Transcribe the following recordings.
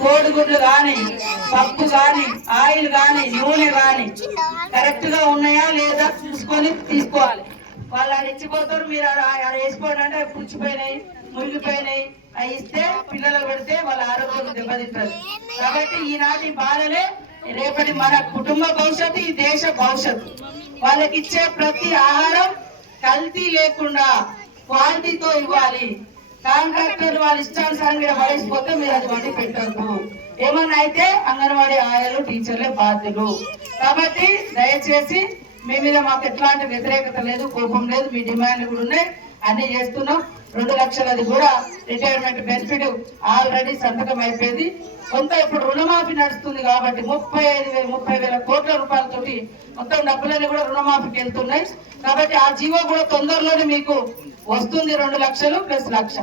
కోడిగుడ్లు కానీ, పప్పు కానీ, ఆయిల్ కానీ, నూనె కానీ కరెక్ట్ గా ఉన్నాయా లేదా చూసుకొని తీసుకోవాలి. వాళ్ళు ఆడ ఇచ్చిపోతారు, మీరు ఆడ వేసుకోండి అంటే పుచ్చిపోయినాయి, మురిగిపోయినాయి అవి ఇస్తే పిల్లలకు పెడితే వాళ్ళ ఆరోగ్యం దెబ్బతింటారు. కాబట్టి ఈనాటి బాలలే రేపటి మన కుటుంబ భవిష్యత్తు, ఈ దేశ భవిష్యత్తు. వాళ్ళకి ఇచ్చే ప్రతి ఆహారం కల్తీ లేకుండా క్వాలిటీతో ఇవ్వాలి. కాంట్రాక్టర్లు వాళ్ళ ఇష్టానుసారంగా పడేసిపోతే మీరు అది వండి పెట్టద్దు. ఏమన్నా అయితే అంగన్వాడీ ఆయాలు, టీచర్లే బాధ్యులు. కాబట్టి దయచేసి మీ మీద మాకు ఎట్లాంటి వ్యతిరేకత లేదు, కోపం లేదు. మీ డిమాండ్లు కూడా ఉన్నాయి, అన్ని చేస్తున్నాం. 2 లక్షలది కూడా రిటైర్మెంట్ బెనిఫిట్ ఆల్రెడీ సంతకం అయిపోయింది. కొంత ఇప్పుడు రుణమాఫీ నడుస్తుంది కాబట్టి 30,000 కోట్ల రూపాయలతోటి మొత్తం డబ్బులన్నీ కూడా రుణమాఫీకి వెళ్తున్నాయి. కాబట్టి ఆ జీవో కూడా తొందరలోనే మీకు వస్తుంది. 2 లక్షలు ప్లస్ 1 లక్ష,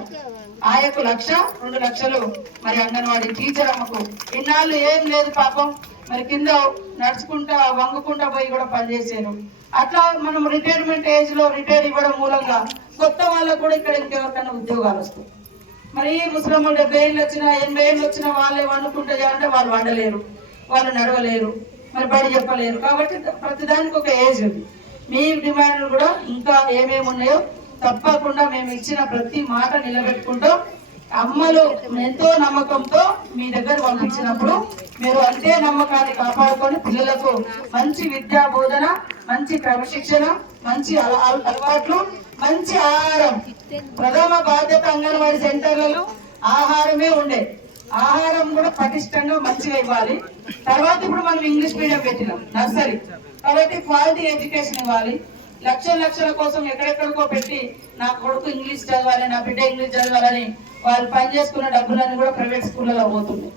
ఆయకు 1 లక్ష, 2 లక్షలు మరి అంగన్వాడీ టీచర్ అమ్మకు. ఇన్నాళ్ళు ఏం లేదు పాపం, మరి కింద నడుచుకుంటా వంగుకుంటా పోయి కూడా పనిచేసారు. అట్లా మనం రిటైర్మెంట్ ఏజ్ లో రిటైర్ ఇవ్వడం మూలంగా కొత్త వాళ్ళకు కూడా ఇక్కడ ఇంకెవరికైనా ఉద్యోగాలు వస్తాయి. మరి ముసలమ్మ 70 ఏళ్ళు వచ్చినా 80 ఏళ్ళు వచ్చినా వాళ్ళే వండుకుంటే అంటే వాళ్ళు వండలేరు, వాళ్ళు నడవలేరు, మరి బడి చెప్పలేరు. కాబట్టి ప్రతిదానికి ఒక ఏజ్ ఉంది. మీ డిమాండ్లు కూడా ఇంకా ఏమేమి ఉన్నాయో తప్పకుండా మేము ఇచ్చిన ప్రతి మాట నిలబెట్టుకుంటాం. అమ్మలు ఎంతో నమ్మకంతో మీ దగ్గర పంపించినప్పుడు మీరు అంతే నమ్మకాన్ని కాపాడుకొని పిల్లలకు మంచి విద్యా బోధన, మంచి క్రమశిక్షణ, మంచి అలవాట్లు, మంచి ఆహారం. ప్రథమ బాధ్యత అంగన్వాడీ సెంటర్లలో ఆహారమే ఉండే. ఆహారం కూడా పటిష్టంగా మంచిగా ఇవ్వాలి. తర్వాత ఇప్పుడు మనం ఇంగ్లీష్ మీడియం పెట్టినాం, నర్సరీ. కాబట్టి క్వాలిటీ ఎడ్యుకేషన్ ఇవ్వాలి. లక్షల కోసం ఎక్కడెక్కడికో పెట్టి నా కొడుకు ఇంగ్లీష్ చదవాలి, నా బిడ్డ ఇంగ్లీష్ చదవాలని వాళ్ళు పనిచేసుకున్న డబ్బులన్నీ కూడా ప్రైవేట్ స్కూళ్ళలో పోతుంది.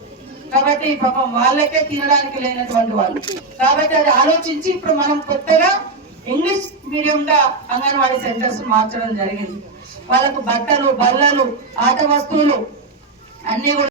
కాబట్టి పాపం వాళ్ళకే తినడానికి లేనటువంటి వాళ్ళు. కాబట్టి అది ఆలోచించి ఇప్పుడు మనం కొత్తగా ఇంగ్లీష్ మీడియంగా అంగన్వాడీ సెంటర్స్ మార్చడం జరిగింది. వాళ్ళకు బట్టలు, బల్లలు, ఆట వస్తువులు అన్ని కూడా